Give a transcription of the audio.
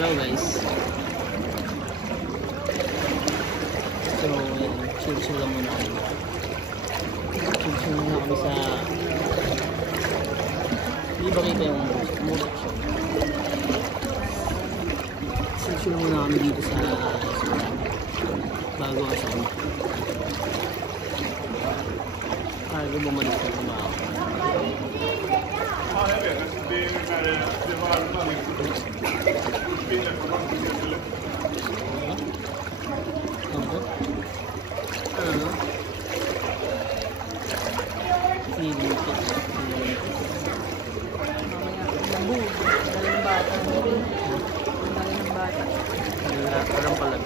Hello guys. So, chill lang muna kami. Chill muna kami sa... Hindi ba kita yung music shop? Chill muna kami dito sa... bago kasi kami. Bago bumalik sa kumakas. Parang pala.